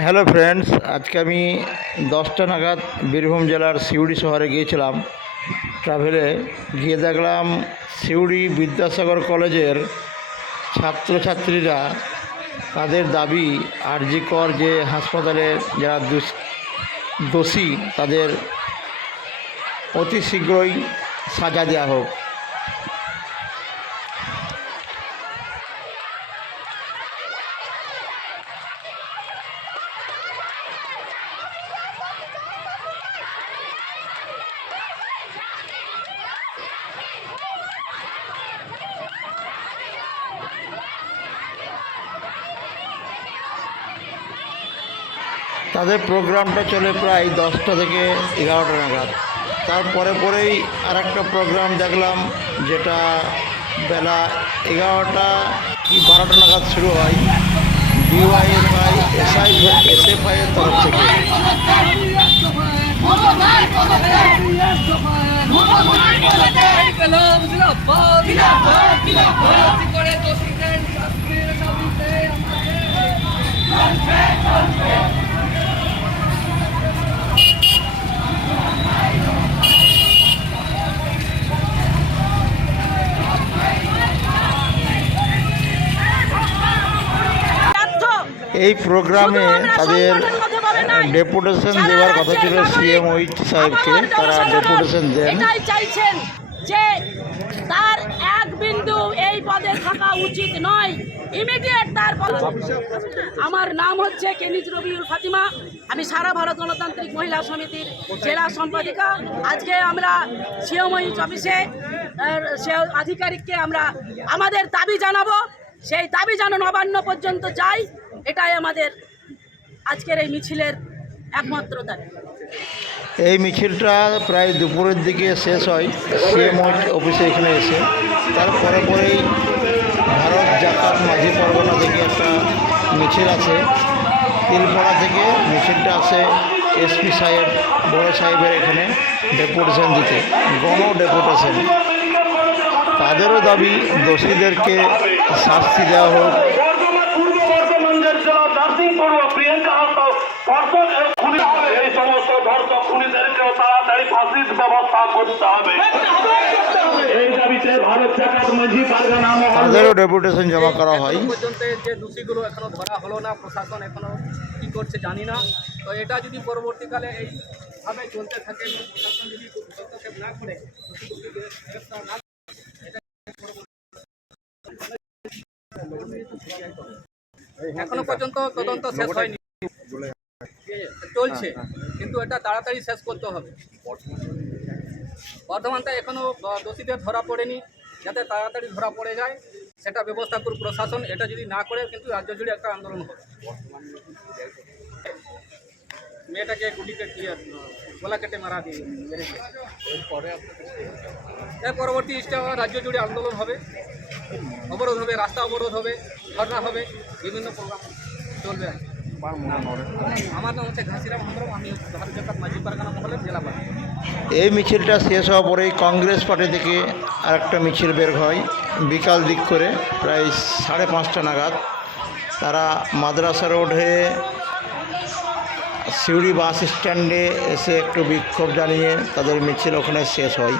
Hello friends, আজকে আমি 10টা নাগাদ বীরভূম জেলার সিউড়ি শহরে গিয়েছিলাম ট্রাভেলে। গিয়ে দেখলাম সিউড়ি বিদ্যাসাগর কলেজের ছাত্রছাত্রীরা তাদের দাবি আরজি কর যে হাসপাতালের যারা দোষী তাদের অতি শীঘ্রই সাজা দেওয়া হোক। তাদের প্রোগ্রামটা চলে প্রায় 10টা থেকে 11টা নাগাদ। পরেই আর একটা প্রোগ্রাম দেখলাম যেটা বেলা 11টা কি 12টা নাগাদ শুরু হয় ডিওয়াইএফআই এসএফআইয়ের তরফ থেকে। এই প্রোগ্রামে তাদের ডেপুটেশন দেওয়ার কথা ছিল সিএম ওইচ সাহেবকে। তারা ডেপুটেশন দেন, চাইছেন যে তার এক বিন্দু এই পদে থাকা উচিত নয়, ইমিডিয়েট তার পদ। আমার নাম হচ্ছে কেনিজ রবিউল ফাতিমা, আমি সারা ভারত গণতান্ত্রিক মহিলা সমিতির জেলা সম্পাদিকা। আজকে আমরা সিএম ওইচ অফিসে আধিকারিককে আমরা আমাদের দাবি জানাবো, সেই দাবি যেন নবান্ন পর্যন্ত যায়, এটাই আমাদের আজকের এই মিছিলের একমাত্র দাবি। এই মিছিলটা প্রায় দুপুরের দিকে শেষ হয় সিএম অফিসে এখানে এসে। পরেই ভারত জাকাত মাঝি পরগনা থেকে একটা মিছিল আছে, তিলপাড়া থেকে মিছিলটা আসে এসপি সাহেব বড় সাহেবের এখানে ডেপুটেশন দিতে, গণ ডেপুটেশন। তাদেরও দাবি দোষীদেরকে শাস্তি দেওয়া হোক। তাদেরও ডেপুটেশন জমা করা হয়। যে দোষীগুলো এখনো ধরা হলো না, প্রশাসন এখনো কি করছে জানি না। তো এটা যদি পরবর্তীকালে এইভাবে চলতে থাকে, প্রশাসন যদি হস্তক্ষেপ না করে, এখনো পর্যন্ত তদন্ত শেষ হয়নি, চলছে, কিন্তু এটা তাড়াতাড়ি শেষ করতে হবে। বর্ধমানটা এখনো দোষীদের ধরা পড়েনি, যাতে তাড়াতাড়ি ধরা পড়ে যায় সেটা ব্যবস্থা করুক প্রশাসন। এটা যদি না করে কিন্তু রাজ্য জুড়ে একটা আন্দোলন হবে। মেয়েটাকে গলা কেটে মারা দিয়ে মেরেছে। এর পরবর্তী স্টেপ রাজ্য জুড়ে আন্দোলন হবে, অবরোধ হবে, রাস্তা অবরোধ হবে, ধর্ণা হবে, বিভিন্ন প্রোগ্রাম চলবে। আমার নাম হচ্ছে ঘাসিরাম হামরম, আমি ভারত জাকাত মাঝি পারগানা মহলের জেলাপাল। এই মিছিলটা শেষ হওয়ার পরেই কংগ্রেস পার্টি থেকে আরেকটা মিছিল বের হয় বিকাল দিক করে, প্রায় 5:30টা নাগাদ। তারা মাদ্রাসা রোড হয়ে সিউড়ি বাস স্ট্যান্ডে এসে একটু বিক্ষোভ জানিয়ে তাদের মিছিল ওখানে শেষ হয়।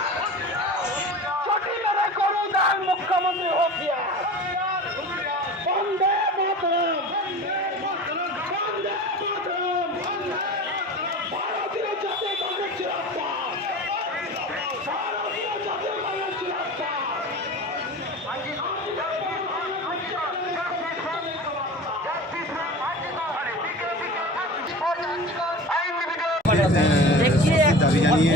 দাবি জানিয়ে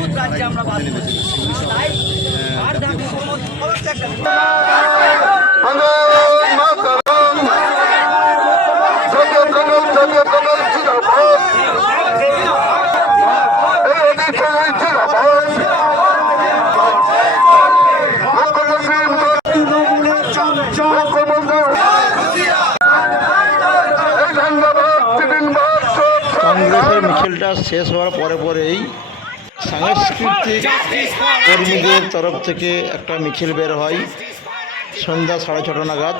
কংগ্রেসের মিছিলটা শেষ হওয়ার পরেই সাংস্কৃতিক কর্মীদের তরফ থেকে একটা মিছিল বের হয় সন্ধ্যা 6:30 নাগাদ।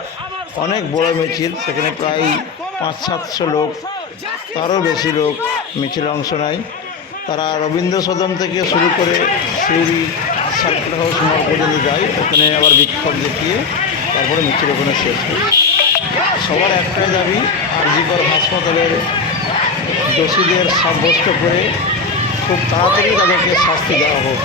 অনেক বড় মিছিল, সেখানে প্রায় 500-700 লোক তারও বেশি লোক মিছিলে অংশ নেয়। তারা রবীন্দ্র সদন থেকে শুরু করে সিউড়ি সার্কিট হাউস মোড় পর্যন্ত যায়, ওখানে আবার বিক্ষোভ দেখিয়ে তারপরে মিছিল ওখানে শেষ হয়। সবার একটাই দাবি, আরজিকর হাসপাতালের দোষীদের সাব্যস্ত করে খুব তাড়াতাড়ি তাদেরকে শাস্তি দেওয়া হোক।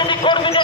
রাজনীতি কর্মীদের